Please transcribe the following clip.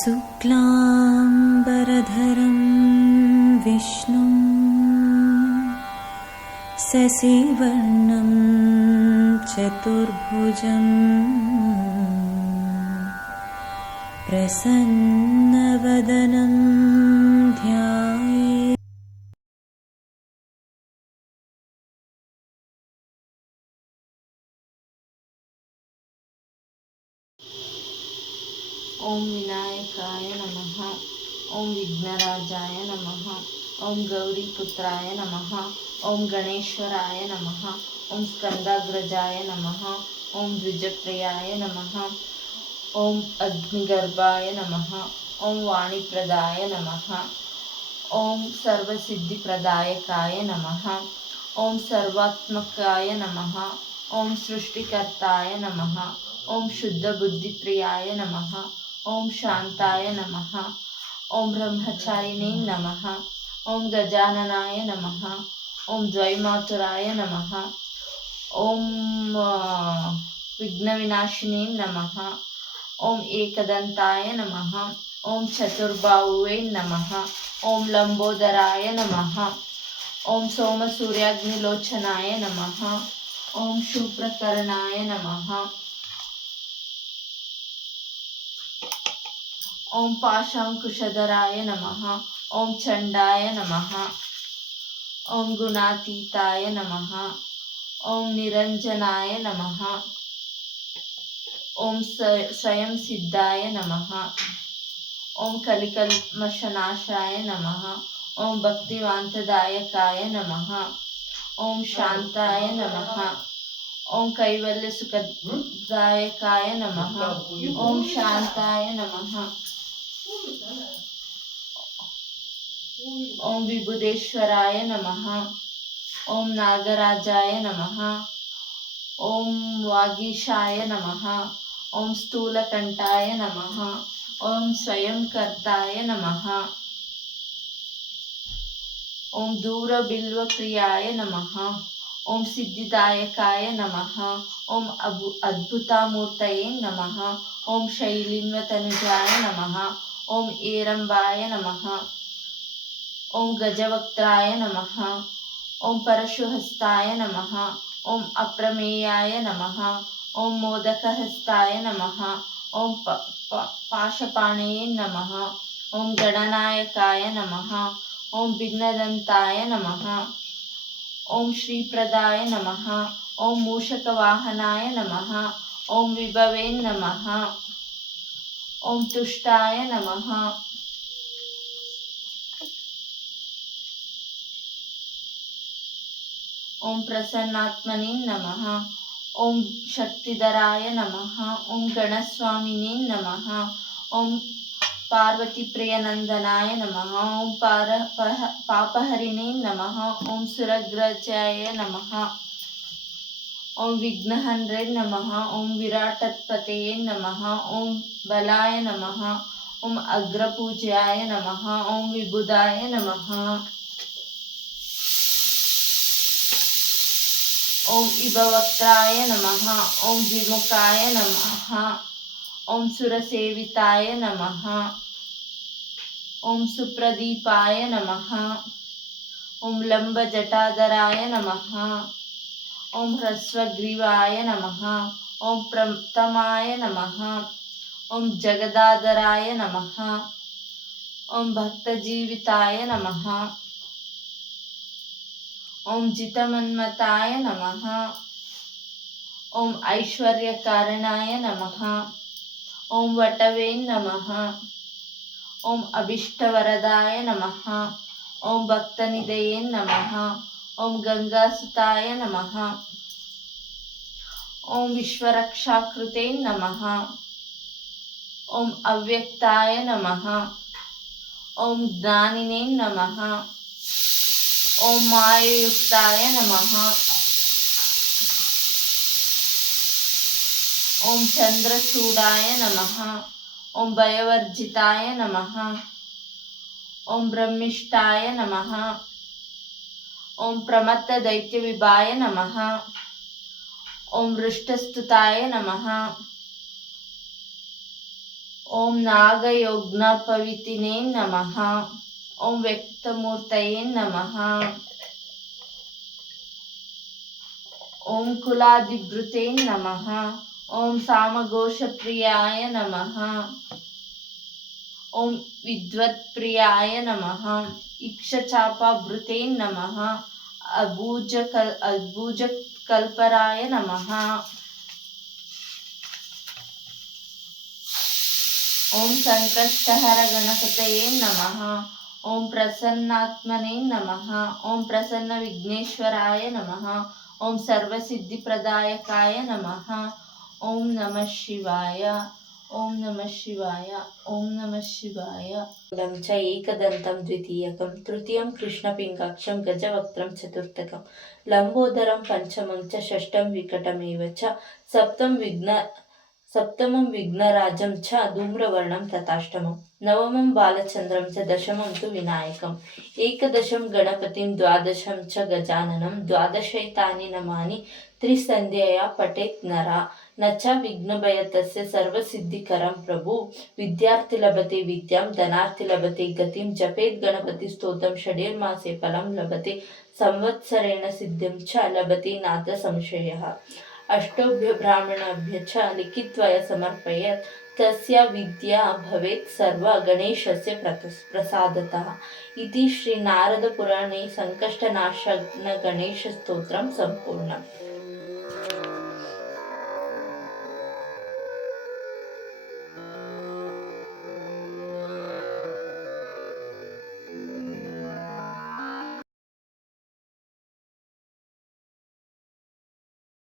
शुक्लाम्बरधरं विष्णुं शशिवर्णं चतुर्भुजम् प्रसन्नवदनं ध्याये ओम विनायकाय नम ओं विघ्नराजा नम ओं गौरीपुत्रा नम ओं गणेशराय नम ओं स्कंदाग्रजा नम ओं द्विजप्रियाय नम ओं अग्निगर्भाय नम ओं वाणीप्रदाय नम ओं सर्वसिद्धिप्रदायकाय नम ओं सर्वात्मकाय नम ओं सृष्टिकर्ताय नम ओं शुद्धबुद्धिप्रियाय नमः ओम शांताय नम। ओं ब्रह्मचारिणी नम। ओं गजाननाय नम। ओं द्वैमातुराय नम। ओं विघ्नविनाशिनी नम। ओं एकदंताय नम। ओं चतुर्बाहुवे नम। ओं लंबोदराय नम। ओं सोम सूर्याग्निलोचनाय नम। ओं शुभ्रकर्णाय नम। ओम पाशाकुशधराय नम, ओम चंडा नम, ओम गुणातीताय नम, ओम निरंजनाय नम, ओम स्वयं सिद्धाय नम, ओम कलिकल्मशनाशाय नम, ओम भक्तिवान्तदायकाय नम, ओम शांताय नम, ओम कैवल्य सुखदायकाय ओं ओम शांताय नमः। ओम विभुदेश्वराय नमः। ओम नागराजाय नमः। ओम वागीशाय नमः। ओम स्थूलकंठाय नमः। ओम स्वयंकर्ताय नमः। ओम दूरबिल्वक्रियाय नमः। ओम सिद्धिदायकाय नमः। ओम अभु अद्भुतामूर्तये नमः। ओम शैलिन्वतनुजाय नमः। ओम ईरंबाय नम ओम गजवक्त्राय नम ओम परशुहस्ताय नम ओम अप्रमेयाय नम ओम मोदकहस्ताय नम ओम पाशपाणेय नम ओम गणनायकाय नम ओम भिन्नदंताय नम ओम श्रीप्रदाय नम ओम मूषकवाहनाय नम ओम विभवे नमः ओम तुष्टाय नमः ओम प्रसन्नात्मने नमः ओम शक्तिधराय नमः ओम गणस्वामिने नमः ओम पार्वतीप्रियनन्दनाय नमः ओम पार पापहरिणे नमः ओम सुरग्रजाय नमः ओम विघ्नहन्द्रे नमः, ओम विराटत्पतये नमः, ओम बलाय नमः, ओम अग्रपूज्याय नमः, ओम विबुधाय नमः। ओम इभवक्त्राय नमः, ओम विमुखाय नमः, ओम सुरसेविताय नमः, ओम सुप्रदीपाय नमः, ओम लंबजटाधराय नमः। ओम ह्रस्वग्रीवाय नमः। ओम प्रतमाय नमः। ओम जगदादराय नमः। ओम भक्तजीविताय नमः। ओम जितमन्मताय नमः। ओम ऐश्वर्यकारणाय नमः। ओम वटवे नमः। ओम अभीष्टवरदाय नमः। ओम भक्तनिधये नमः। ओम गंगा सुताय नम। ओम विश्वरक्षाकृते नम। ओम अव्यक्ताय नम। ओम ज्ञानिने नम। ओम मायुक्ताय नम। ओम चंद्रचूड़ाय नम। ओम भयवर्जिताय नम। ओम ब्रह्मिष्ठाय नमः। ओम प्रमत्त दैत्य विभाय नमः। ओम हृष्टस्तुताय नमः। ओम नागयोग्नपवितिने नमः। ओम व्यक्तमूर्तये नमः। ओम कुलादिभृते नमः। ओम सामघोषप्रियाय नमः। ओम विद्वत्प्रियाय नमः। इक्षचापावृते नमः। अभूजकल् अभूजकल्पराय नमः। ओम सङ्कष्टहर गणपतये नमः। ओम प्रसन्नात्मने नमः। ओम प्रसन्न प्रसन्नविघ्नेश्वराय नमः। ॐ सर्वसिद्धिप्रदायकाय नमः। ओम नमः शिवाय। ఓం నమ శివాయ ఓం నమ శివాయ. ఓం లం చ ఏకదంతం ద్వితీయకం తృతీయం కృష్ణపింకాక్షం గజవక్త్రం చతుర్థకం. లంబోదరం పంచమం చ షష్టం వికటమేవ చ సప్తం విఘ్న సప్తమం విఘ్నరాజం చ ధూమ్రవర్ణం తథాష్టమం. నవమం బాలచంద్రం చ దశమం తు వినాయకం. ఏకదశం గణపతిం ద్వాదశం చ గజాననం ద్వాదశైతాని నమాని త్రిసంధ్యయా పఠేత్ నరా నచ్చ విఘ్నభయ తస్య సర్వసిద్ధికరం ప్రభు విద్యార్థి లభతే విద్యాం ధనార్థి లభతే గతిం జపేద్ గణపతి స్తోత్రం షడేర్మాసే ఫలం లభతే సంవత్సరేణ సిద్ధిం చ లభతి నాథ సంశయ अष्टभ्य ब्राह्मणाभ्य च लिखित्वाय समर्पयत् तस्य विद्या भवेत् सर्व गणेशस्य प्रसादतः इति श्रीनारदपुराणे सङ्कष्टनाशनगणेशस्तोत्रं सम्पूर्णम्